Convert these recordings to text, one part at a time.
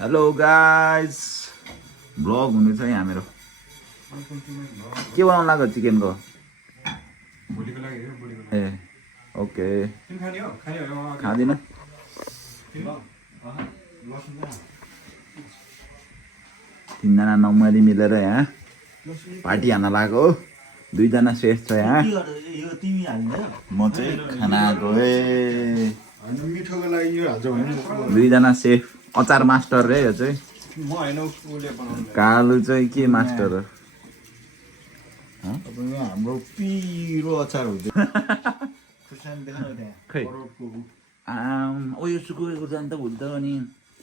Hello guys blog हुँदैछ यहाँ मेरो के बनाउनु लाग्यो चिकनको ए ओके खाँदिन तीनजना नौमरी मिलेर यहाँ पार्टी हान्न लाग्यो दुईजना सेफ छ यहाँ म चाहिँ खाना गए मिठोको लागि यो हाल्छ भने दुईजना सेफ अचार मास्टर रे यो चाहिँ म हैन उसले बनाउनु कालु चाहिँ के मास्टर हो तपाईँ हाम्रो पिरो अचार हुन्छ खुर्सानी देखाउनु त्यहाँ खै करोडको ओ यो सुकुएको जान त भुल्छ अनि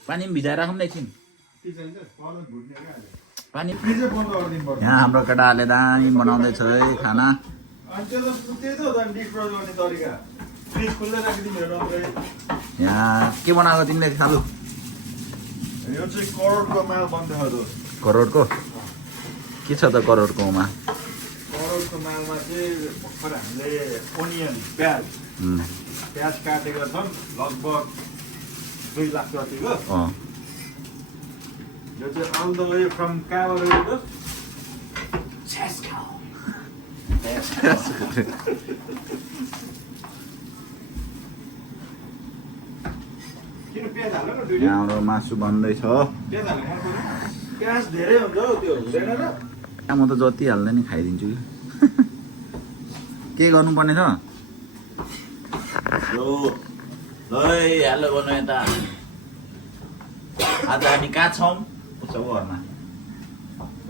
पानी पनि भिजाएर राखौँ न एकछिन के चाहिन्छ पाउडर भुट्ने क्या पानी फ्रिजै बन्द गरिदिनु पर्छ यहाँ हाम्रो केटाहरूले दामी बनाउँदैछ है खाना अनि त्यो त त्यही त हो त डिफ्रोज गर्ने तरिका फ्रिज खुल्दै राखिदिनु राम्रै यहाँ के बनाएको तिमीले खालु यो चाहिँ करोडको माल बन्दैछ त करोडको के छ त करोडकोमा करोडको मालमा चाहिँ भर्खर हामीले ओनियन प्याज काटेका छन् लगभग 2 लाख जतिको यो चाहिँ अल द वे फ्रम कहाँबाट किन प्याज हाल्नु न यहाँ हाम्रो मासु बन्दैछ प्याज हाल्नु मन पर्यो प्याज धेरै हुन्छ हौ त्यो हुँदैन र म त जति हाल्दा नि खाइदिन्छु के गर्नुपर्ने छ हेलो हेलो गर्नु यता आज हामी कहाँ छौँ उसको घरमा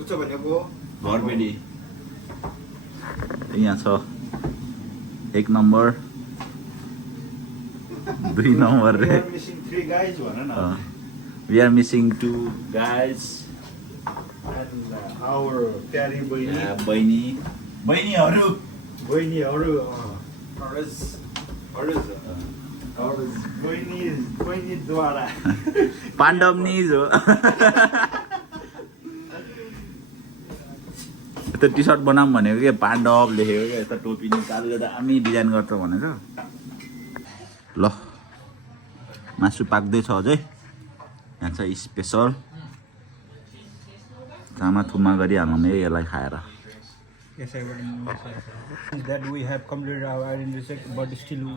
उच्च भनेको घरबेडी यहाँ छ 1 नम्बर 2 नम्बर रे मिसिङ 3 गाइज भन न we are missing 2 guys and our प्यारी बहिनी बहिनीहरू बहिनीहरू बहिनीद्वारा पाण्डव निज हो त्यो टी सर्ट बनाऊँ भनेको के पाण्डव लेखेको क्या यता टोपी निकालेर दामी डिजाइन गर्छ भनेर ल मासु पाक्दैछ अझै यहाँ छ स्पेसल चामा थुमा गरिहाल्नु है यसलाई खाएर Yes, I would. That we have completed our identity check, but still